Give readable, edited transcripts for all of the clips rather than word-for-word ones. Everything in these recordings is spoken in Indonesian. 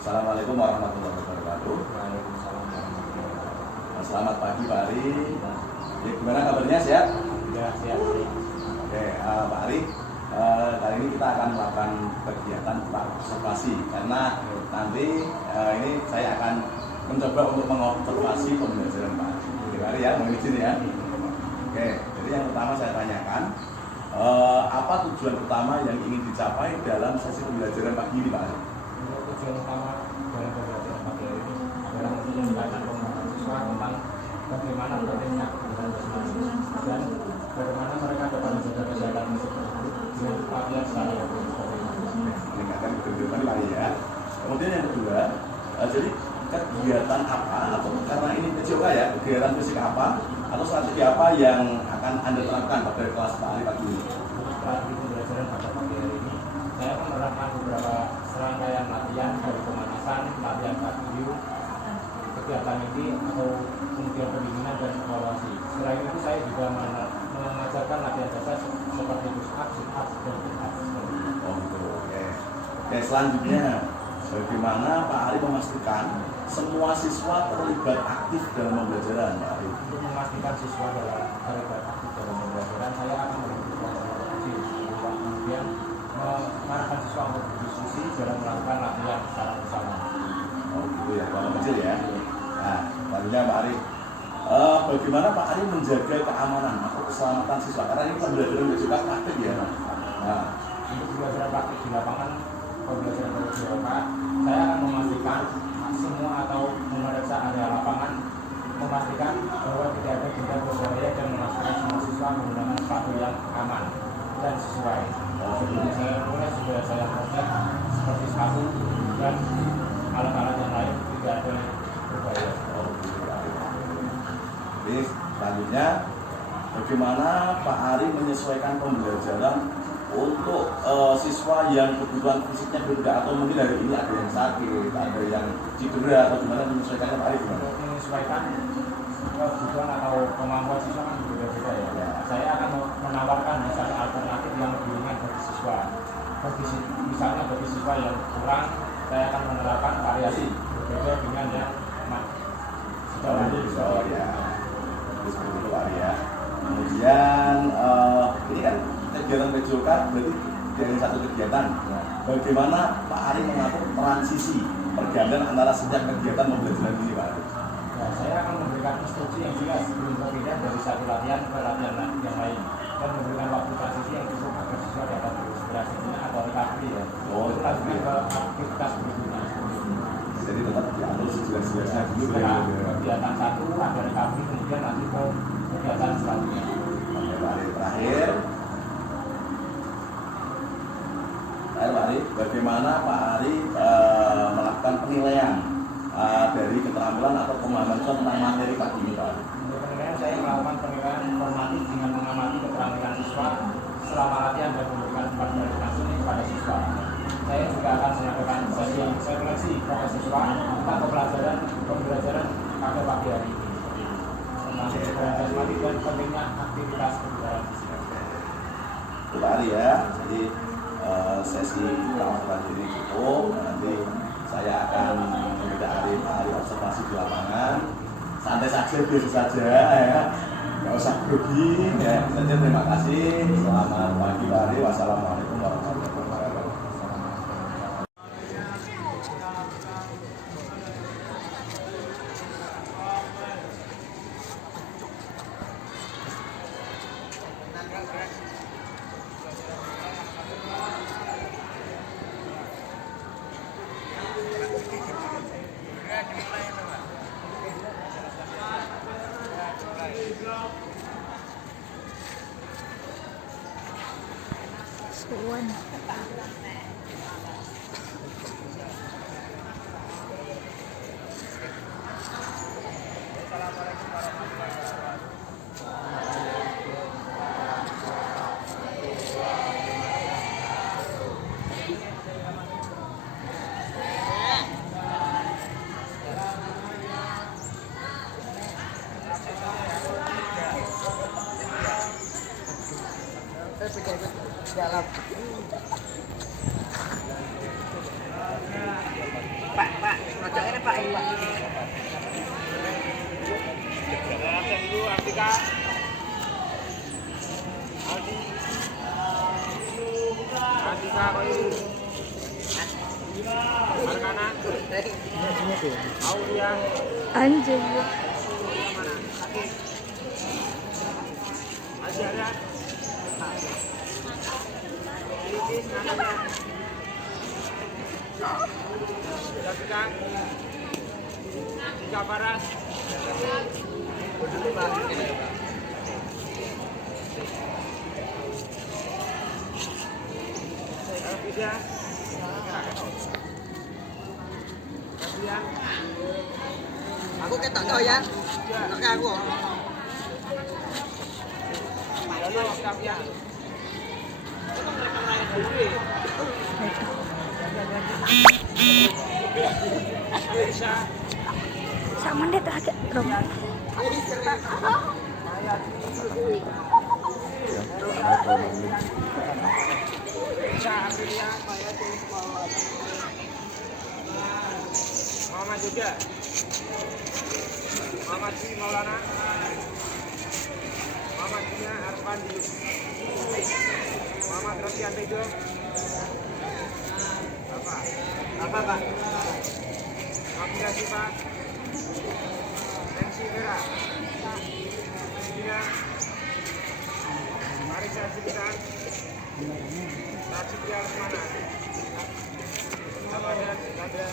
Assalamualaikum warahmatullahi wabarakatuh. Waalaikumsalam warahmatullahi wabarakatuh. Selamat pagi Pak Ari. Ya, gimana kabarnya, sehat? Ya, siap. Oke, Pak Ari, kali ini kita akan melakukan kegiatan observasi karena nanti ini saya akan mencoba untuk mengobservasi pembelajaran Pak Ari. Oke, Pak Ari ya, mohon izin ya. Oke, jadi yang pertama saya tanyakan, apa tujuan utama yang ingin dicapai dalam sesi pembelajaran pagi ini Pak Ari? Tujuan utama dalam pembelajaran pagi ini adalah untuk meningkatkan pemahaman siswa tentang bagaimana pentingnya kebutuhan masing-masing dan bagaimana mereka dapat menjaga kesehatan fisik tersebut dengan latihan secara Meningkatkan kebutuhan Pak Ari ya. Kemudian yang kedua, jadi kegiatan apa atau karena ini PJOK ya, kegiatan fisik apa atau strategi apa yang akan Anda terapkan pada kelas Pak Ari pagi ini? Strategi pembelajaran pada pagi hari ini saya menerapkan beberapa serangkaian latihan dari pemanasan, latihan kardio, kegiatan ini atau kemudian pendinginan dan evaluasi. Selain itu saya juga mengajarkan latihan dasar seperti push up, sit up, dan push up. Oh gitu, oke. Oke, selanjutnya bagaimana Pak Ari memastikan semua siswa terlibat aktif dalam pembelajaran Pak Ari? Untuk memastikan siswa terlibat aktif dalam pembelajaran, saya akan memberikan strategi kemudian mengarahkan siswa untuk berdiskusi dalam melakukan latihan secara bersama. Oh gitu ya, kalau kecil ya. Nah, selanjutnya Pak Ari, bagaimana Pak Ari menjaga keamanan atau keselamatan siswa? Karena ini pembelajaran juga praktik ya. Nah, Untuk pembelajaran praktik di lapangan, pembelajaran PJOK, saya akan memastikan semua atau memeriksa area lapangan, memastikan bahwa tidak ada benda berbahaya dan memastikan semua siswa menggunakan sepatu yang aman dan sesuai. Sebelum saya mulai sudah saya cek seperti sepatu dan alat-alat yang lain tidak ada berbahaya. jadi selanjutnya bagaimana Pak Ari menyesuaikan pembelajaran untuk siswa yang kebutuhan fisiknya berbeda atau mungkin hari ini ada yang sakit, ada yang cedera atau gimana menyesuaikannya Pak Ari gimana? Untuk menyesuaikan kebutuhan atau kemampuan siswa kan berbeda-beda ya. Saya akan menawarkan misalnya alternatif yang lebih ringan bagi siswa. Misalnya bagi siswa yang kurang, saya akan menerapkan variasi berbeda dengan yang sudah lanjut. Oh ya, seperti itu Pak Ari ya. Kemudian ini kan kegiatan PJOK berarti dari satu kegiatan. Bagaimana Pak Ari mengatur transisi pergantian antara setiap kegiatan pembelajaran ini Pak Ari? Ya, saya akan memberikan instruksi yang jelas sebelum berpindah dari satu latihan ke latihan yang lain dan memberikan waktu transisi yang cukup agar siswa dapat berinspirasi atau recovery ya. Untuk lanjutkan ke aktivitas berikutnya. Jadi tetap diatur sejelas-jelasnya dulu Setelah ya. kegiatan satu ada recovery, kemudian lanjut ke kegiatan selanjutnya. Oke Pak Ari, terakhir Pak Ari, bagaimana Pak Ari melakukan penilaian dari keterampilan atau pemahaman siswa tentang materi pagi ini Pak Ari? Untuk penilaian saya melakukan penilaian formatif dengan mengamati keterampilan siswa selama latihan dan memberikan feedback dari langsung kepada siswa. Saya juga akan mengadakan sesi seleksi progres siswa tentang pembelajaran pada pagi hari ini. Tentang kebutuhan jasmani dan pentingnya aktivitas kebugaran fisik. Itu Pak Ari ya, jadi sesi kita ini cukup. Nanti saya akan meminta Pak Ari observasi di lapangan, santai saja, biasa saja ya, nggak usah grogi ya. Saja terima kasih. Selamat pagi Pak Ari. Wassalamualaikum warahmatullahi wabarakatuh. Suwon. Dalam. Pak. Anjir. Tiga paras. Aku ketok to ya. Ketok aku. Sama deh agak rombak. Muhammad juga. Muhammad Dwi Maulana. Muhammad Dina Arfandi. Muhammad Rosian Tejo. Apa Pak? Abdullah Sipa. Nancy Vera. Dina. Marisa Sibitan. Najib Yalmana. Ramadan, Nada,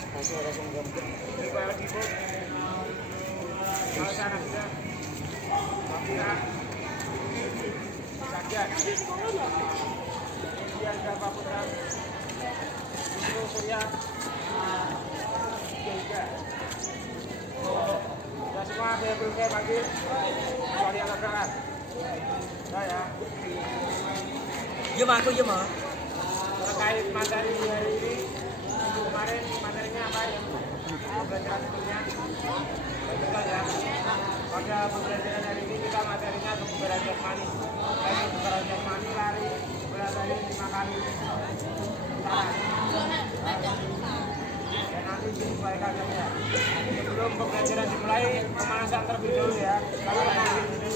Iqbal Dipo, Alsana Bisa, Mafira, Sajjan, Dian Gapa Putra, Wisnu Surya, Tiga. Ya semua belum saya panggil, kecuali yang agak saya. Jom aku jom. Terkait materi hari ini. Kemarin materinya apa ya? Pembelajaran sebelumnya betul ya. Pada pembelajaran hari ini kita materinya kebugaran jasmani. Baik kebugaran jasmani lari berat badan 5 kali. Dan nanti disesuaikan saja. Sebelum pembelajaran dimulai, pemanasan terlebih dahulu ya. Kalau lagi ini.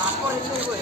Aku itu gue.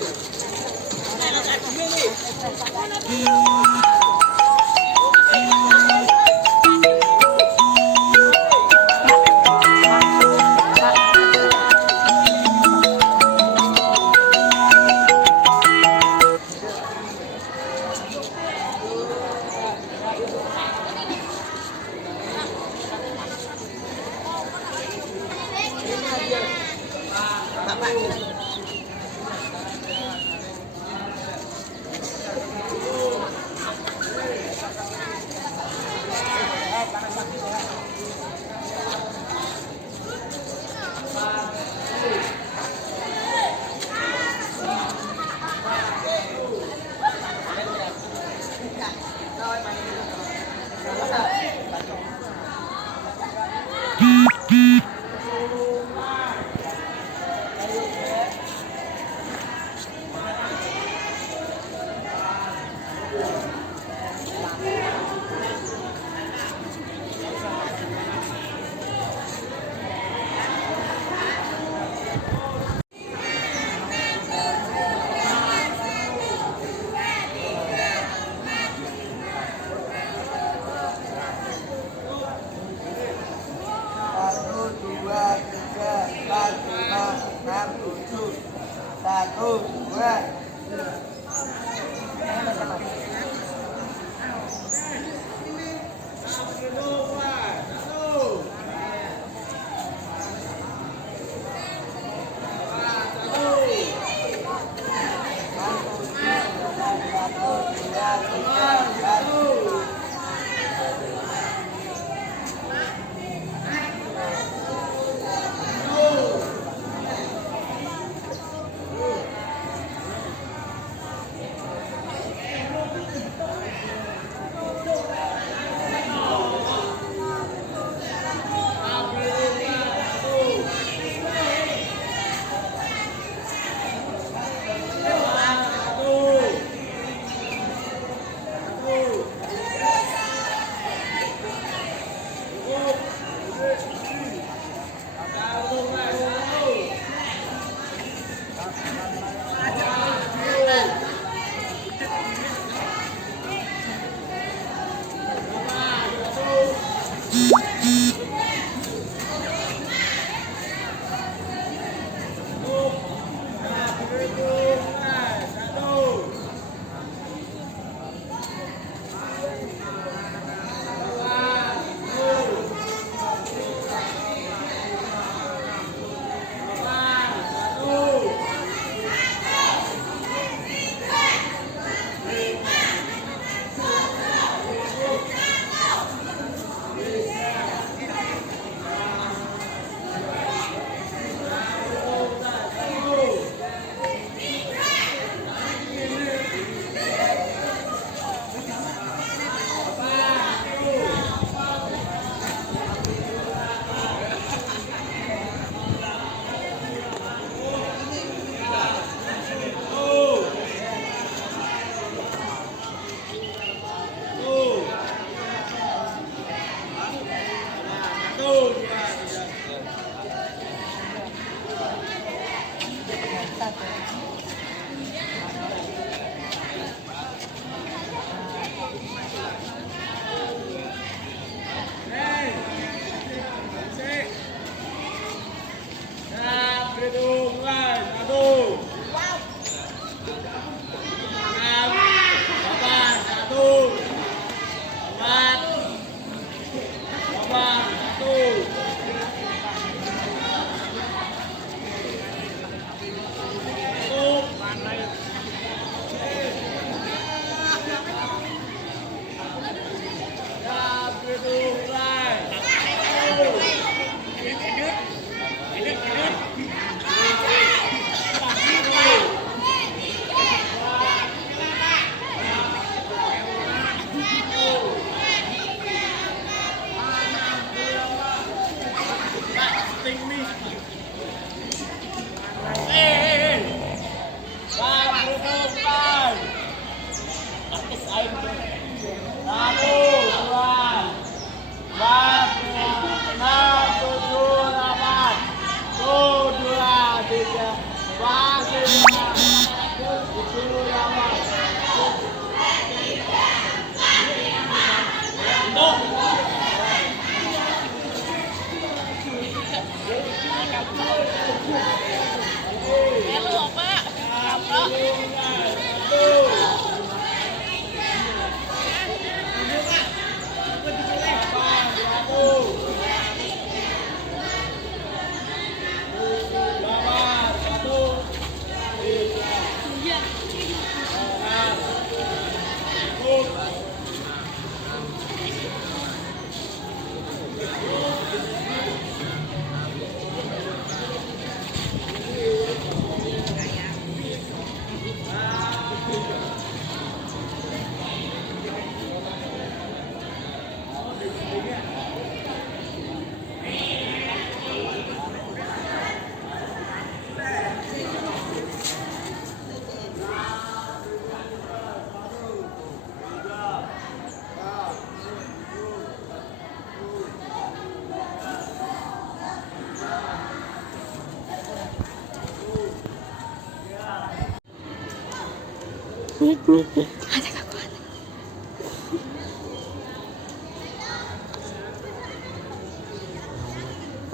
Ada kakuan.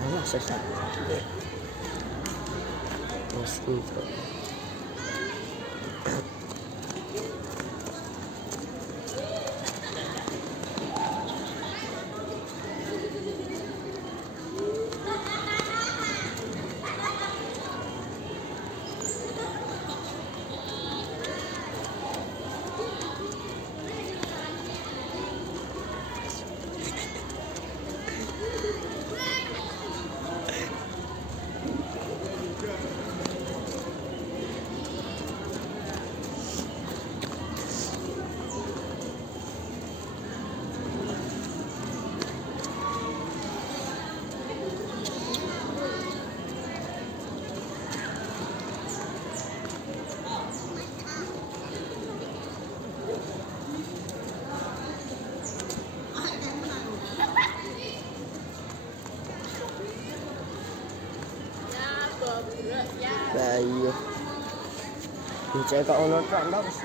Anak sesat. Terus intro. Ayo. Dicek kok ono tok ndak wis.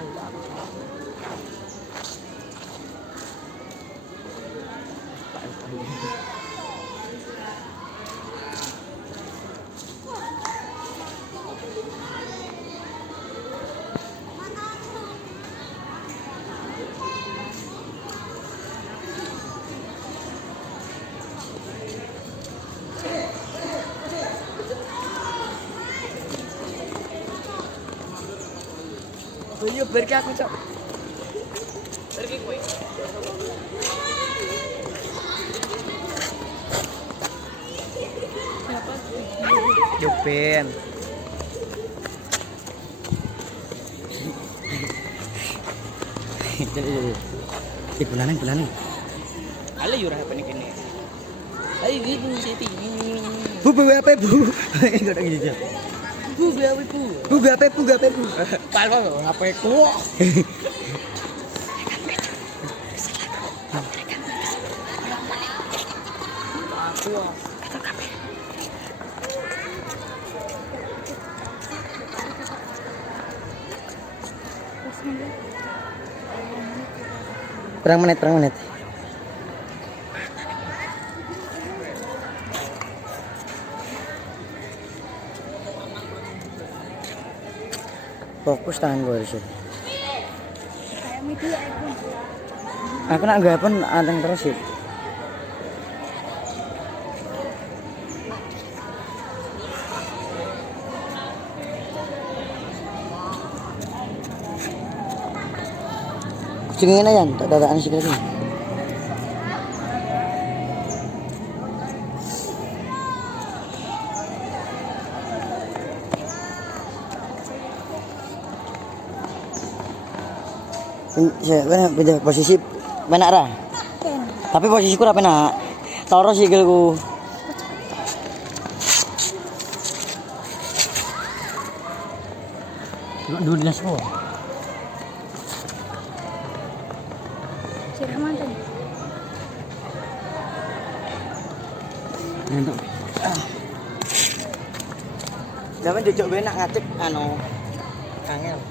Ayo pergi aku cok. Pergi kowe. Jopen. Bulan. Ala yo ra apa kene. Ayo gitu siti. Bu apa bu? Godang iki. Bu. Pal apa ku? Perang menit. fokus tangan gue harusnya. Kayak media iPhone. Aku nak gak pun anteng terus sih. Cengin aja, tak dadaan sikit lagi. Saya beda posisi benak ra. Tapi posisiku ra penak. Loro sikilku. Dulu dinas po. Sirah mantan. Nentuk. Zaman jojok benak ngatik anu angel.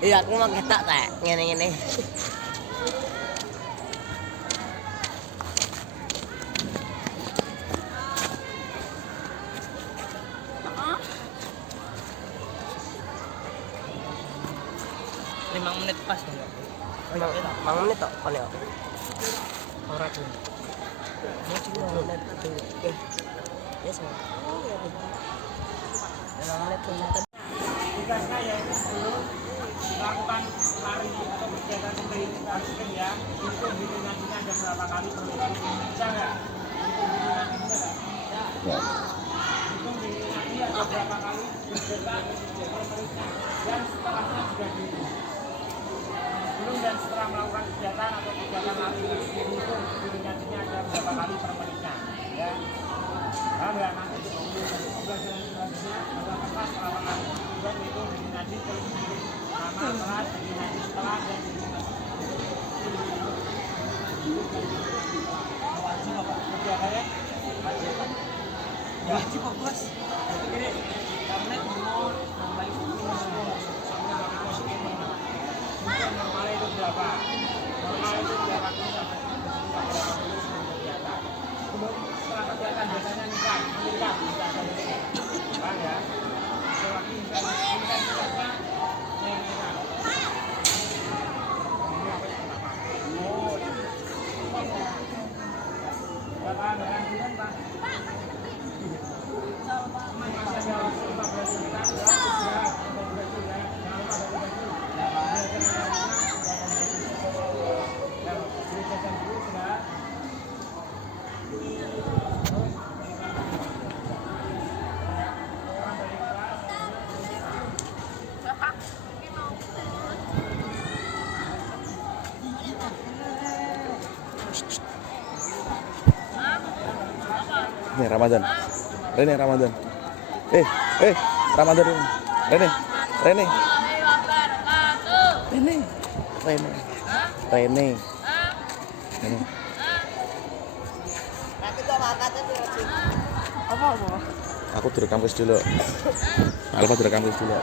Iya, aku mau ketak tak ngene-ngene. Limang menit pas kan? 5 menit tok kon yo. Ora tuh. Mau cuma menit tuh. Ya semua. Oh ya. 5 menit tuh. Tugasnya yaitu sebelum melakukan lari atau kegiatan seperti ini harus ya itu durasinya ada berapa kali perlu bisa nggak? Hitung durasi ada berapa kali bergerak perutnya dan setelahnya juga dihitung. Sebelum dan setelah melakukan kegiatan atau kegiatan lari dihitung durasinya ada berapa kali per menitnya ya. Paham ya nanti pembelajaran selanjutnya ada kertas lapangan buat itu durasi terus nama kelas durasi setelah dan durasi wajib apa kerja ya wajib apa bos ini karena umur sampai normal itu berapa normal itu berapa sebelum setelah kegiatan biasanya nikah bisa ada paham ya lagi intensitasnya yang kita oh berapa dengan bulan pak masih ada 15 juta Nih Ramadan. Rene Ramadan. Ramadan ini. Rene. Rene. Rene. Rene. Rene. Rene. Nanti kok angkatnya tuh Cik. Apa? Aku direkam wis dulu. Alfa direkam wis dulu.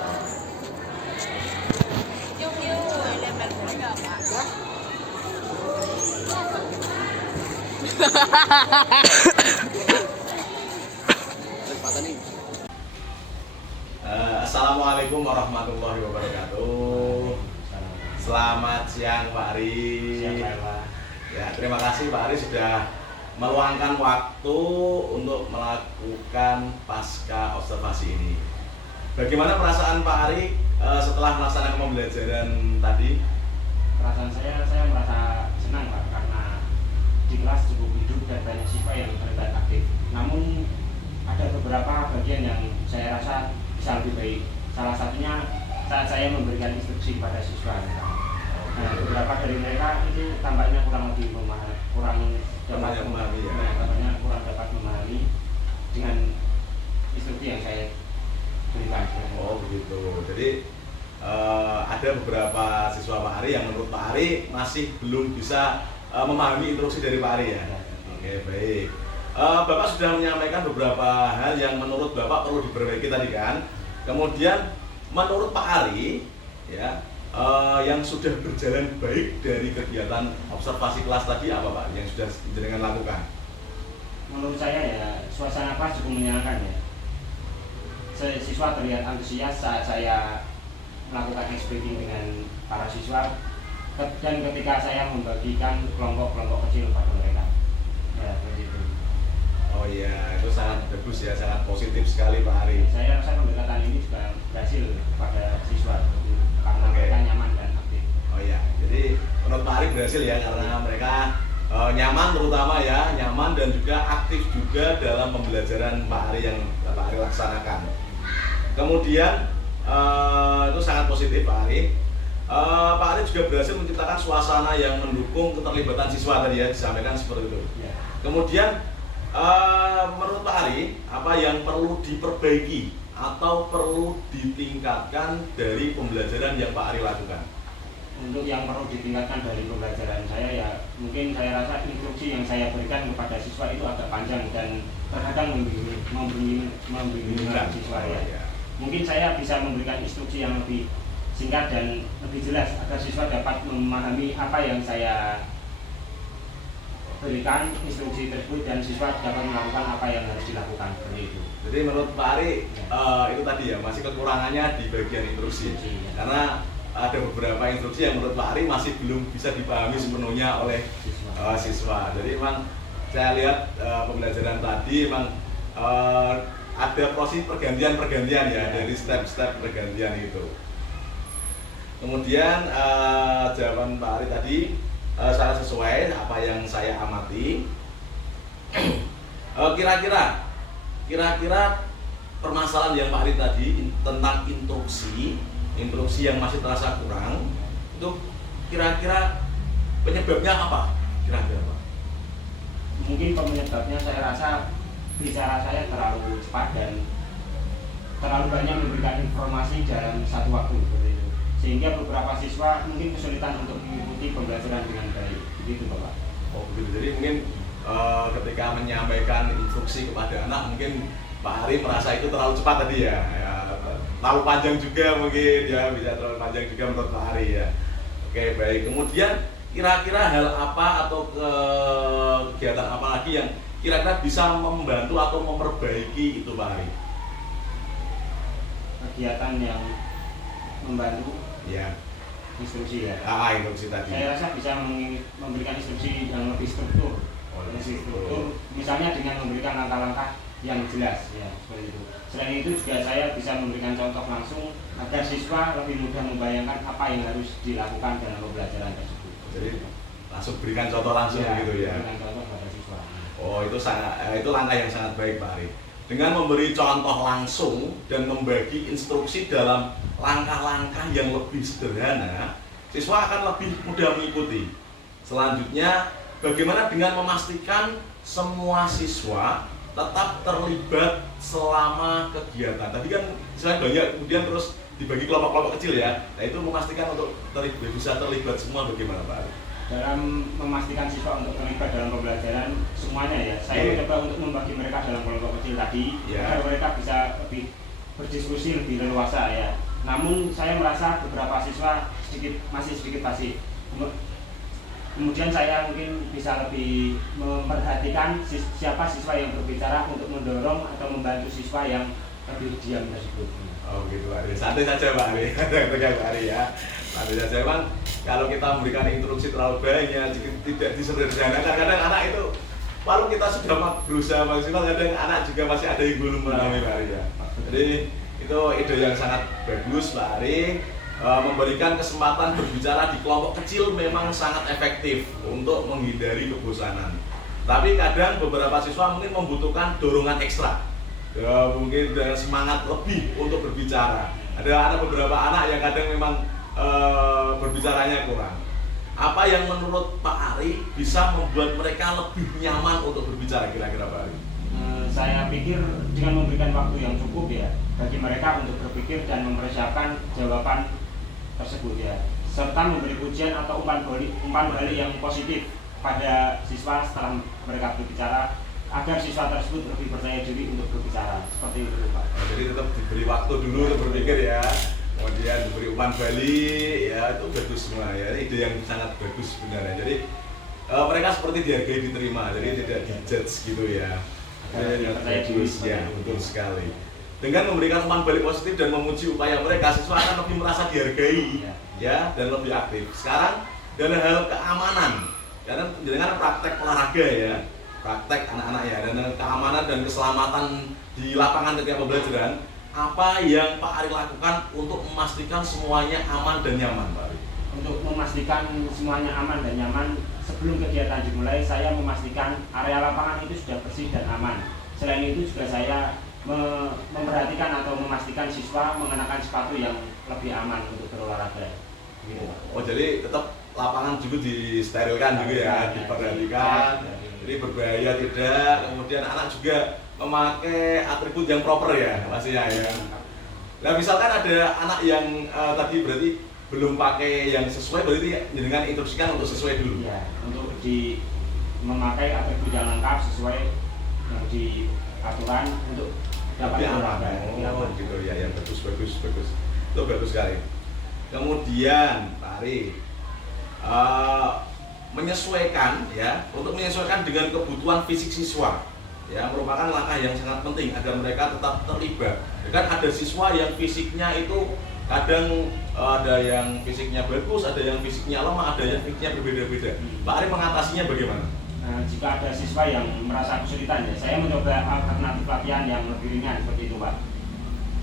Assalamualaikum warahmatullahi wabarakatuh. Selamat siang Pak Ari. Ya, terima kasih Pak Ari sudah meluangkan waktu untuk melakukan pasca observasi ini. Bagaimana perasaan Pak Ari setelah melaksanakan pembelajaran tadi? Perasaan saya merasa senang Pak karena di kelas cukup hidup dan banyak siswa yang terlibat aktif. Namun ada beberapa bagian yang saya rasa bisa lebih baik. salah satunya saat saya memberikan instruksi kepada siswa. Nah, beberapa dari mereka itu tampaknya kurang lebih kurang dapat memahami ya. Nah, tampaknya kurang dapat memahami dengan instruksi yang saya berikan. Oh begitu. Jadi ada beberapa siswa Pak Ari yang menurut Pak Ari masih belum bisa memahami instruksi dari Pak Ari ya. Oke baik. Bapak sudah menyampaikan beberapa hal yang menurut Bapak perlu diperbaiki tadi kan. Kemudian menurut Pak Ari ya yang sudah berjalan baik dari kegiatan observasi kelas tadi apa Pak yang sudah jenengan lakukan? Menurut saya ya suasana kelas cukup menyenangkan ya. Siswa terlihat antusias saat saya melakukan speaking dengan para siswa dan ketika saya membagikan kelompok-kelompok kecil pada mereka. Ya seperti itu. Oh iya, itu sangat bagus ya, sangat positif sekali Pak Ari. Saya rasa pendekatan ini juga berhasil pada siswa karena mereka nyaman dan aktif. Oh iya, jadi menurut Pak Ari berhasil ya karena mereka nyaman terutama ya, nyaman dan juga aktif juga dalam pembelajaran Pak Ari yang Pak Ari laksanakan. Kemudian itu sangat positif Pak Ari. Pak Ari juga berhasil menciptakan suasana yang mendukung keterlibatan siswa tadi ya, disampaikan seperti itu. Ya. Kemudian menurut Pak Ari, apa yang perlu diperbaiki atau perlu ditingkatkan dari pembelajaran yang Pak Ari lakukan? Untuk yang perlu ditingkatkan dari pembelajaran saya ya mungkin saya rasa instruksi yang saya berikan kepada siswa itu agak panjang dan terkadang membingungkan siswa ya. Mungkin saya bisa memberikan instruksi yang lebih singkat dan lebih jelas agar siswa dapat memahami apa yang saya berikan instruksi tersebut dan siswa dapat melakukan apa yang harus dilakukan seperti itu. Jadi menurut Pak Ari itu tadi ya masih kekurangannya di bagian instruksi karena ada beberapa instruksi yang menurut Pak Ari masih belum bisa dipahami sepenuhnya oleh siswa. Jadi memang saya lihat pembelajaran tadi memang ada proses pergantian ya dari step-step pergantian itu. Kemudian jawaban Pak Ari tadi sangat sesuai apa yang saya amati. Kira-kira permasalahan yang Pak Ari tadi tentang instruksi yang masih terasa kurang itu kira-kira penyebabnya apa? Kira-kira Pak? Mungkin penyebabnya saya rasa bicara saya terlalu cepat dan terlalu banyak memberikan informasi dalam satu waktu seperti itu. Sehingga beberapa siswa mungkin kesulitan untuk mengikuti pembelajaran dengan baik. Begitu Bapak. Oh begitu. Jadi mungkin ketika menyampaikan instruksi kepada anak mungkin Pak Ari merasa itu terlalu cepat tadi ya. Terlalu panjang juga mungkin ya, bisa terlalu panjang juga menurut Pak Ari ya. Oke baik. Kemudian kira-kira hal apa atau kegiatan apa lagi yang kira-kira bisa membantu atau memperbaiki itu Pak Ari? Kegiatan yang membantu Ya. instruksi ya. Instruksi tadi. Saya rasa bisa memberikan instruksi yang lebih struktur. Lebih struktur. Misalnya dengan memberikan langkah-langkah yang jelas ya seperti itu. Selain itu juga saya bisa memberikan contoh langsung agar siswa lebih mudah membayangkan apa yang harus dilakukan dalam pembelajaran tersebut. Jadi langsung berikan contoh langsung ya, gitu ya. Berikan contoh pada siswa. Oh itu itu langkah yang sangat baik Pak Ari. Dengan memberi contoh langsung dan membagi instruksi dalam langkah-langkah yang lebih sederhana, siswa akan lebih mudah mengikuti. Selanjutnya, bagaimana dengan memastikan semua siswa tetap terlibat selama kegiatan. Tadi kan misalnya banyak, kemudian terus dibagi kelompok-kelompok kecil ya. Nah itu memastikan untuk bisa terlibat semua bagaimana Pak Ari? Dalam memastikan siswa untuk terlibat dalam pembelajaran semuanya ya, saya mencoba untuk membagi mereka dalam kelompok kecil tadi agar mereka bisa lebih berdiskusi lebih leluasa ya. Namun saya merasa beberapa siswa masih sedikit pasif. Kemudian saya mungkin bisa lebih memperhatikan siapa siswa yang berbicara untuk mendorong atau membantu siswa yang lebih diam tersebut. Oh gitu Pak Ari, santai saja Pak Ari, Pak Ari ya. Santai saja Bang, kalau kita memberikan instruksi terlalu banyak, tidak disederhanakan, kadang anak itu walau kita sudah berusaha maksimal, kadang anak juga masih ada yang belum memahami Pak Ari ya. Jadi itu ide yang sangat bagus Pak Ari. Memberikan kesempatan berbicara di kelompok kecil memang sangat efektif untuk menghindari kebosanan. Tapi kadang beberapa siswa mungkin membutuhkan dorongan ekstra ya mungkin dengan semangat lebih untuk berbicara. Ada beberapa anak yang kadang memang berbicaranya kurang. Apa yang menurut Pak Ari bisa membuat mereka lebih nyaman untuk berbicara kira-kira Pak Ari? Saya pikir dengan memberikan waktu yang cukup ya bagi mereka untuk berpikir dan mempersiapkan jawaban tersebut ya, serta memberi pujian atau umpan balik yang positif pada siswa setelah mereka berbicara agar siswa tersebut lebih percaya diri untuk berbicara seperti itu Pak. Jadi tetap diberi waktu dulu untuk berpikir ya, kemudian diberi umpan balik ya, itu bagus semua ya, ide yang sangat bagus sebenarnya. Jadi mereka seperti dihargai, diterima, jadi tidak dijudge gitu ya. Bagus ya, betul sekali. Dengan memberikan umpan balik positif dan memuji upaya mereka, siswa akan lebih merasa dihargai ya, dan lebih aktif. Sekarang dalam hal keamanan, karena dengan praktek olahraga ya, praktek anak-anak ya, dan keamanan dan keselamatan di lapangan ketika pembelajaran, apa yang Pak Ari lakukan untuk memastikan semuanya aman dan nyaman, Pak Ari? Untuk memastikan semuanya aman dan nyaman, sebelum kegiatan dimulai, saya memastikan area lapangan itu sudah bersih dan aman. Selain itu juga saya memperhatikan atau memastikan siswa mengenakan sepatu yang lebih aman untuk berolahraga. Gitu. Oh, jadi tetap lapangan juga disterilkan juga ya, diperhatikan. Jadi berbahaya tidak, kemudian anak juga memakai atribut yang proper ya, pastinya ya. Nah, misalkan ada anak yang tadi berarti belum pakai yang sesuai, berarti dengan instruksikan untuk sesuai dulu. Ya, untuk memakai atribut yang lengkap sesuai yang di aturan untuk dapat berolahraga. Oh, gitu ya, yang bagus. Itu bagus sekali. Kemudian Pak Ari menyesuaikan ya, untuk menyesuaikan dengan kebutuhan fisik siswa ya, merupakan langkah yang sangat penting agar mereka tetap terlibat. Kan ada siswa yang fisiknya itu kadang ada yang fisiknya bagus, ada yang fisiknya lemah, ada yang fisiknya berbeda-beda. Pak Ari mengatasinya bagaimana? Nah, jika ada siswa yang merasa kesulitan ya, saya mencoba alternatif latihan yang lebih ringan seperti itu Pak.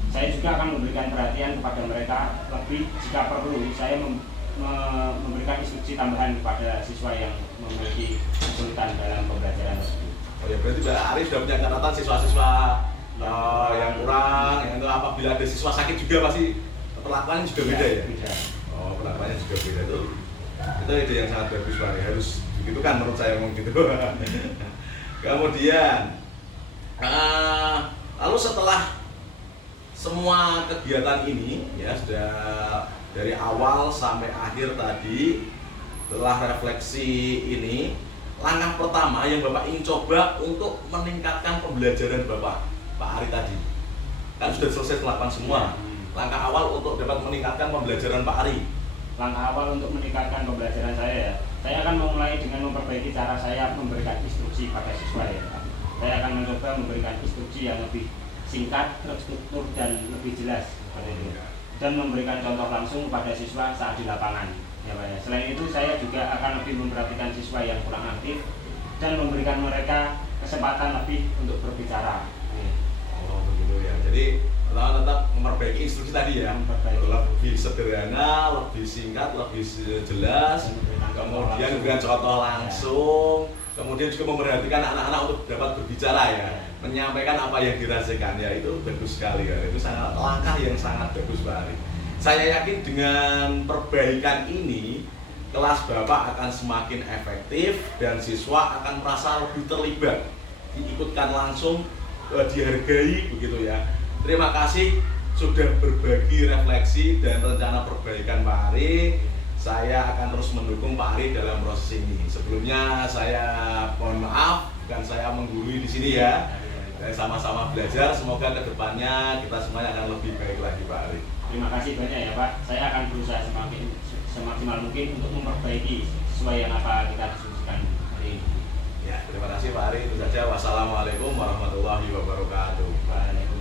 Saya juga akan memberikan perhatian kepada mereka lebih jika perlu. Saya memberikan instruksi tambahan kepada siswa yang memiliki kesulitan dalam pembelajaran tersebut. Oh ya, berarti Pak Ari sudah punya catatan siswa-siswa yang kurang, yang itu apabila ada siswa sakit juga pasti perlakuannya juga beda ya? Beda. Oh, perlakuannya juga beda itu. Itu ide yang sangat bagus Pak Ari, harus begitu kan menurut saya ngomong gitu. Kemudian lalu setelah semua kegiatan ini ya, sudah dari awal sampai akhir tadi, setelah refleksi ini, langkah pertama yang Bapak ingin coba untuk meningkatkan pembelajaran Bapak, Pak Ari tadi kan sudah selesai melakukan semua. Langkah awal untuk dapat meningkatkan pembelajaran Pak Ari, langkah awal untuk meningkatkan pembelajaran saya ya, saya akan memulai dengan memperbaiki cara saya memberikan instruksi pada siswa ya. Saya akan mencoba memberikan instruksi yang lebih singkat, terstruktur dan lebih jelas seperti itu, dan memberikan contoh langsung pada siswa saat di lapangan ya Pak ya. Selain itu saya juga akan lebih memperhatikan siswa yang kurang aktif dan memberikan mereka kesempatan lebih untuk berbicara. Oh begitu ya, jadi tetap memperbaiki instruksi tadi ya, lebih sederhana, lebih singkat, lebih jelas, kemudian dengan contoh langsung, kemudian juga memperhatikan anak-anak untuk dapat berbicara ya, menyampaikan apa yang dirasakan ya, itu bagus sekali ya, itu sangat langkah yang sangat bagus Pak Ari. Saya yakin dengan perbaikan ini kelas Bapak akan semakin efektif dan siswa akan merasa lebih terlibat, diikutkan langsung, dihargai begitu ya. Terima kasih sudah berbagi refleksi dan rencana perbaikan Pak Ari. Saya akan terus mendukung Pak Ari dalam proses ini. Sebelumnya saya mohon maaf, bukan saya menggurui di sini ya. Saya sama-sama belajar, semoga kedepannya kita semuanya akan lebih baik lagi Pak Ari. Terima kasih banyak ya Pak. Saya akan berusaha semaksimal mungkin untuk memperbaiki sesuai yang apa kita diskusikan hari ini. Ya, terima kasih Pak Ari. Itu saja. Wassalamualaikum warahmatullahi wabarakatuh. Waalaikumsalam.